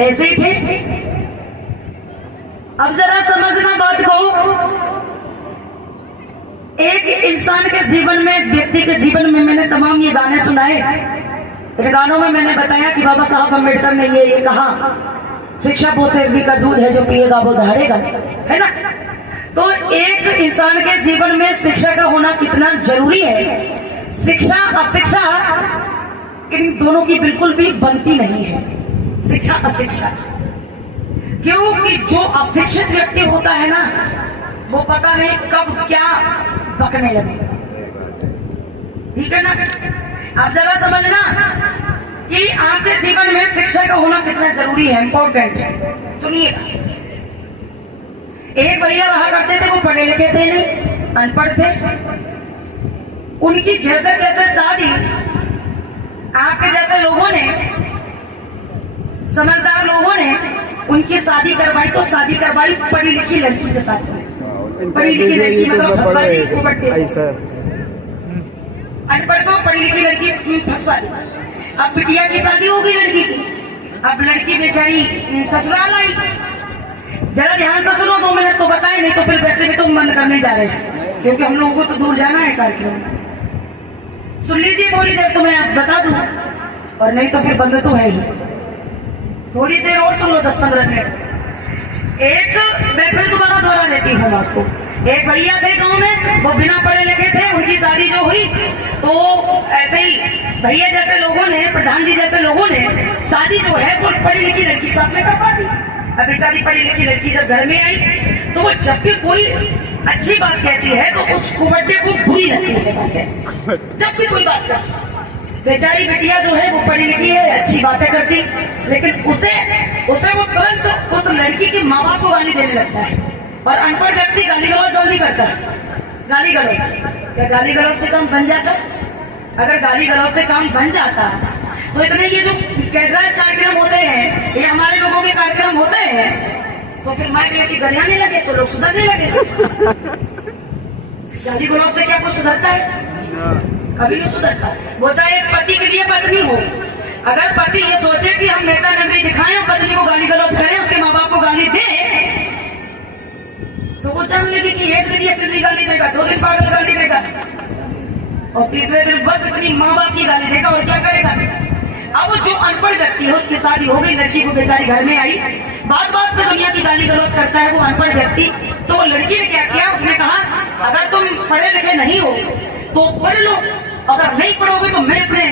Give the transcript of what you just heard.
ऐसे ही थे। अब जरा समझना बात को, एक इंसान के जीवन में, व्यक्ति के जीवन में, मैंने तमाम ये गाने सुनाए। इन गानों में मैंने बताया कि बाबा साहब अम्बेडकर ने ये कहा, शिक्षा पोषेगी का दूध है जो पिएगा वो दहाड़ेगा, है ना। तो एक इंसान के जीवन में शिक्षा का होना कितना जरूरी है। शिक्षा अशिक्षा इन दोनों की बिल्कुल भी बनती नहीं है, शिक्षा अशिक्षा। क्योंकि जो अशिक्षित व्यक्ति होता है ना, वो पता नहीं कब क्या बकने लगे, ठीक है ना। आप जरा समझना कि आपके जीवन में शिक्षा का होना कितना जरूरी है, इंपॉर्टेंट है। सुनिए, एक भैया रहा करते थे, वो पढ़े लिखे थे नहीं, अनपढ़ थे। उनकी जैसे तैसे शादी आपके जैसे लोगों ने, समझदार लोगों ने उनकी शादी करवाई, तो शादी करवाई पढ़ी लिखी लड़की के साथ। पढ़ी लिखी लड़की मतलब फंसवाई, अनपढ़ को पढ़ी लिखी लड़की फंसवा दी। अब बिटिया की शादी हो गई लड़की की, अब लड़की बेचारी ससुराल आई। जरा ध्यान से सुनो, 2 मिनट तो बताए, नहीं तो फिर वैसे भी तुम बंद करने जा रहे हैं, क्योंकि हम लोगों को तो दूर जाना है कार्यक्रम। सुन लीजिए थोड़ी देर, तो मैं आप बता दूं, और नहीं तो फिर बंद तो है ही। थोड़ी देर और सुन लो, 10-15 मिनट। एक मैं फिर दोबारा दोहरा देती हूँ आपको। एक भैया थे गांव में, वो बिना पढ़े लिखे थे, उनकी शादी जो हुई तो ऐसे ही भैया जैसे लोगों ने, प्रधान जी जैसे लोगों ने शादी जो है वो पढ़ी लिखी लड़की साथ में करवा दी। अब बेचारी पढ़ी लिखी लड़की जब घर में आई, तो वो जब भी कोई अच्छी बात कहती है तो उस कुबड्डे को बुरी लगती है। जब भी कोई बात करती, बेचारी बिटिया जो है वो पढ़ी लिखी है, अच्छी बातें करती, लेकिन उसे वो तुरंत उस लड़की के माँ बाप को गाली देने लगता है। और अनपढ़ व्यक्ति गाली गलौज जल्दी करता है। गाली गलौज, क्या गाली गलौज से काम बन जाता? अगर गाली गलौज से काम बन जाता तो इतने ये जो कैटराइज कार्यक्रम होते हैं, ये हमारे लोगों के कार्यक्रम होते हैं, तो फिर माइक लेके गरियाने लगे तो लोग सुधरने लगे। गाली गलौज से क्या कुछ सुधरता है? कभी नहीं सुधरता। वो चाहे पति के लिए पत्नी हो, अगर पति ये सोचे कि हम नेता नगरी दिखाएं और पत्नी को गाली गलौज करें, उसके माँ बाप को गाली दे, तो वो जान लेगी कि एक दिन ये सिल्ली गाली देगा, 2 दिन पागल गाली देगा, और तीसरे दिन बस अपनी माँ बाप की गाली देगा, और क्या करेगा। अब जो अनपढ़ व्यक्ति है, उसकी शादी हो गई, लड़की को बेचारी घर में आई, बात बात में दुनिया की गाली गलौज करता है वो अनपढ़ व्यक्ति। तो वो लड़की ने क्या किया, उसने कहा अगर तुम पढ़े लिखे नहीं हो तो पढ़ लो, अगर नहीं पढ़ोगे तो मैं अपने